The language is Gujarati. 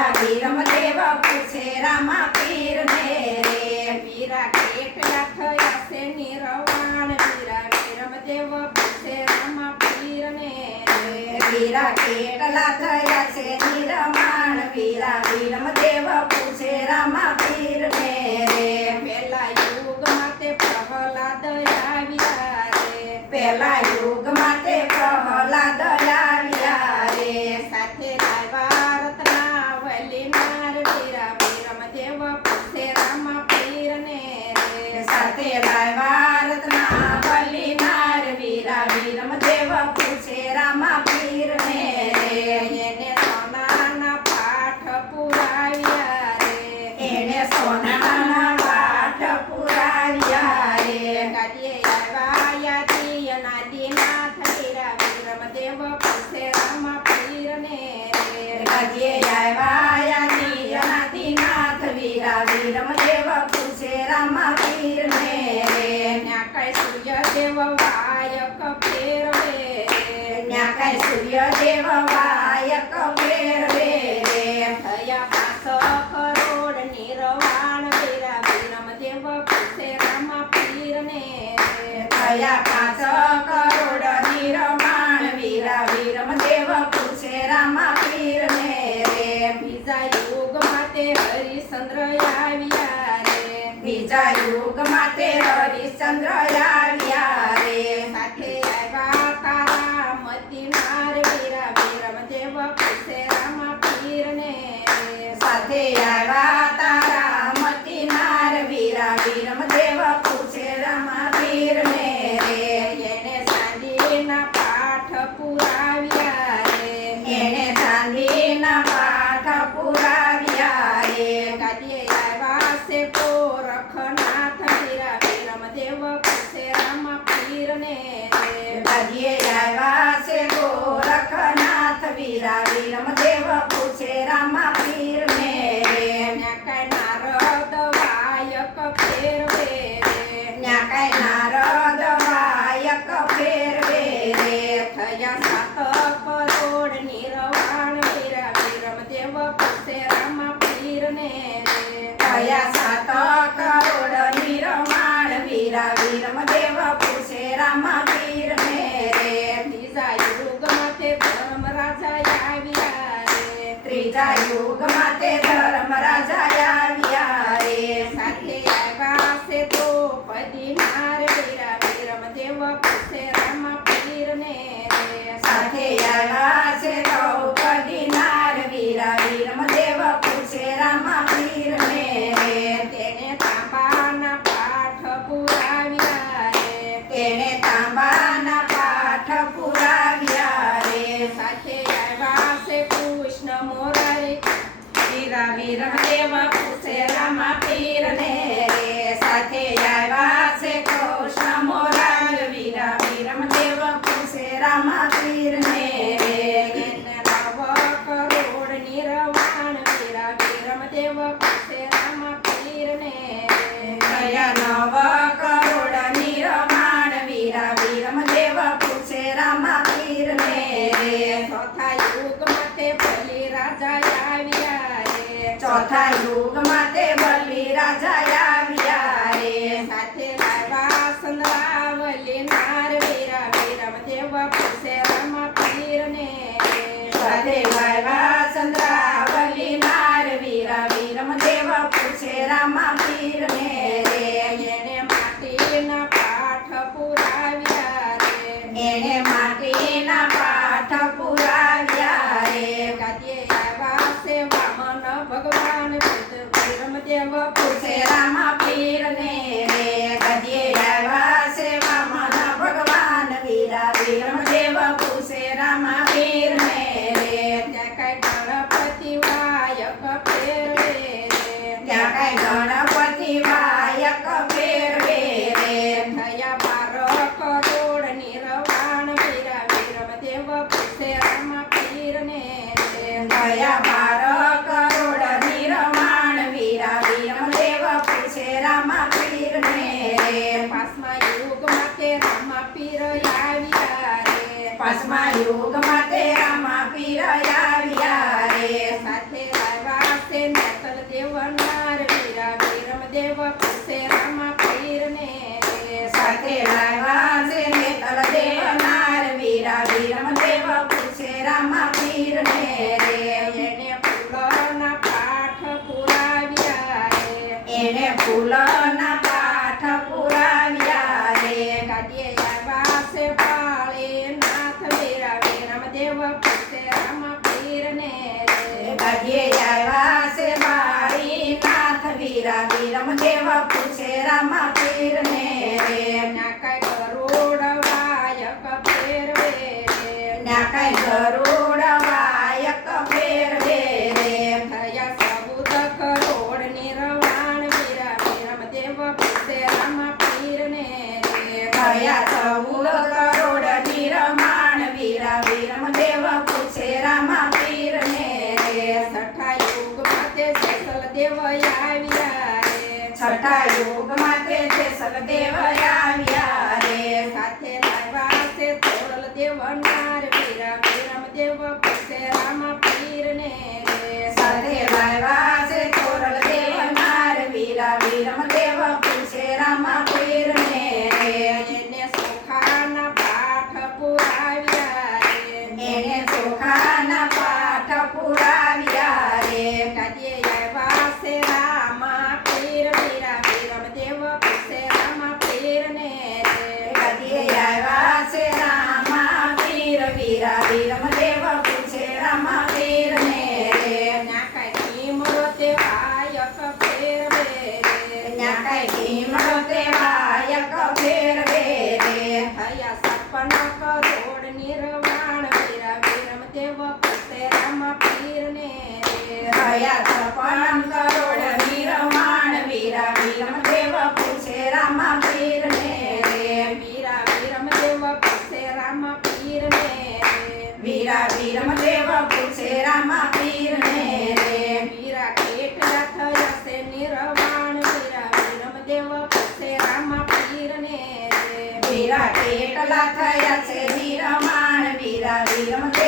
વીરા વીરમદેવ પૂછે રામા પીરને રે વીરા કેટલા થયા છે નિર્વાણ વીરા વીરમદેવ પૂછે રામા પીરને રે વીરા કેટલા થયા છે નિર્વાણ વીરા વીરમદેવ પૂછે રામા પીરને રે પેલા યુગમાં તે પ્રહલાદ આવ્યા રે પેલા યુગમાં તે પ્રહલાદ આવ્યા રે સાથે લાવ્યા રત્નાવલી નાર વીરા વીરમદેવ પૂછે રામા પીરને રે સાથે લાવ્યા રત્નાવલી નાર વીરા વીરમદેવ પૂછે રામા પીરને રે એને સોનાના પાઠ પુરાવ્યા રે એને સોનાના પાઠ પુરાવ્યા રે ગાદીએ આવ્યા દિયના દીનાથ વીરા વીરમદેવ પૂછે રામા પીરને રે ગાદીએ આવ્યા દિનાથ વીરા વીરમદેવ પૂછે રામા પીરને રે ન્યા કઈ સૂર્યદેવ વાયક ફેરવે રે ન્યા કઈ સૂર્યદેવ વાયક ફેરવે રે થયા 5 કરોડ નિર્વાણ વીરા વીરમદેવ પૂછે રામા પીરને રે થયા 5 કરોડ નિર્માણ વીરા વીરમદેવ પૂછે રામા પીરને રે બીજા યુગમાં તે હરિશ્ચંદ્ર આવ્યા રે બીજા યુગમાં તે હરિશ્ચંદ્ર આવ્યા રે સાથે આવ્યા તારામતી નાર વીરા વીરમદેવ પૂછે રામા પીરને રે સાથે આવ્યા તારામતી નાર વીરા વીરમદેવ પૂછે રામા પીરને રે એને ચાંદીના પાઠ પુરાવ્યા રે એને ચાંદીના પાઠ પુરાવ્યા રે ગાદીએ આવ્યા છે ગોરખનાથ વીરા વીરમદેવ પૂછે રામા પીરને રે ગાદીએ આવ્યા છે ગોરખનાથ વીરા વીરમદેવ પૂછે રામા પીરને રે ન્યા કઈ નારદ વાયક ફેરવે રે ન્યા કઈ નારદ વાયક ફેરવે રે થયા 7 કરોડ નિર્વાણ વીરા વીરમદેવ પૂછે રામા પીરને રે થયા 7 કરોડ નિર્માણ વીરા વીરમદેવ પૂછે રામા પીરને રે ત્રીજા યુગમાં તે ધર્મરાજા આવ્યા રે ત્રીજા યુગમાં તે ધર્મરાજા આવ્યા રે સાથે આવ્યા છે દ્રૌપદી નાર વીરા વીરમદેવ પૂછે રામા પીરને રે સાથે આવ્યા છે દ્રૌપદી નાર વીરા વીરમદેવ પૂછે રામા પીરને રે તેને તાંબાના પાઠ પુરાવ્યા રે તેને તાંબાના પાઠ પુરાવ્યા રે સાથે આવ્યા છે કૃષ્ણ મોરારી વીરા વીરમદેવ પૂછે રામા પીરને રે સાથે આવ્યા છે કૃષ્ણ મોરાર વીરા વીરમદેવ પૂછે રામા પીરને રે એને 9 કરોડ નિર્વાણ વીરા વીરમદેવ પૂછે રામા પીરને રે થયા 9 કરોડ નિર્માણ વીરા વીરમદેવ પૂછે રામા પીરને રે ચોથા યુગમાં તે બલિ રાજા આવ્યા રે ચોથા યુગમાં તે બલિ રાજા આવ્યા રે સાથે લાવ્યા ચંદ્રાવલી નાર વીરા વીરમદેવ પૂછે રામા પીરને રે સાથે લાવ્યા ચંદ્રાવલી નાર વીરા વીરમદેવ પૂછે રામા પીરને રે એને માટીના પાઠ પુરાવ્યા રે એને માટીના પાઠ પુરાવ્યા રે ગાદીએ આવ્યા છે વામન ભગવાન વીરમદેવ પૂછે રામા પીરને રે ગદીએ આવ્યા છે વામન ભગવાન વીરા વીરમદેવ પૂછે રામા પીરને રે ત્યાં કઈ ગણપતિ વાયક ફેરવે રે ત્યાં કઈ ગણપતિ વાયક ફેરવે રે થયા 12 કરોડ નિર્વાણ વીરા વીરમદેવ પૂછે રામા પીરને રે થયા 12 કરોડ નિર્માણ વીરા વીરમદેવ પૂછે રામા પીરને રે 5મા યુગમાં તે રામા પીર આવ્યા રે 5મા યુગમાં તે રામા પીર આવ્યા રે સાથે આવ્યા ફેરવે ન્યા કઈ ગરુડ વાયક ફેરવે રે થયા સબુદ કરોડ નિર્વાણ વીરા વીરમદેવ પૂછે રામા પીરને થયા 14 કરોડ નિરમાણ વીરા વીરમદેવ પૂછે રામા પીરને છઠ્ઠા યુગમાં તે જેસલ દેવ આવ્યા રે છઠ્ઠા યુગમાં તે જેસલ દેવ આવ્યા રે સાથે લાવ્યા છે તોરલ દેવ નાર વીરા વીરમદેવ પૂછે રામા પીરને સાથે લાવ્યા છે તોરલ દેવ નાર વીરા વીરમદેવ પૂછે રામા પીરને એને સુખાના પાઠ પુરાવ્યા રે એને ચોખાના પાઠ પુરાવ્યા રે કાજે આવ્યા છે રામા પીર વીરા વીરમદેવ પૂછે રામા પીરને કદીએ આવ્યા છે રામા પીર વીરા વીરમદેવ પૂછે રામા પીરને ના કઈ કિમરો તે વાયક ફેરવે ન્યા કઈ ભીમડો તે વાયક ફેરવે રે થયા 56 કરોડ નિર્વાણ વીરા વીરમદેવ પૂછે રામા પીરને થયા 56 કરોડ નિરમાણ વીરા વીરમદેવ પૂછે રામા પીરને વીરા વીરમદેવ પૂછે રામા પીરને વીરા વીરમદેવ પૂછે રામા પીરને વીરા કેટલા થયા છે નિર્વાણ વીરા વીરમદેવ પૂછે રામા પીરને વીરા કેટલા થયા છે નિરમાણ વીરા વીરમદેવ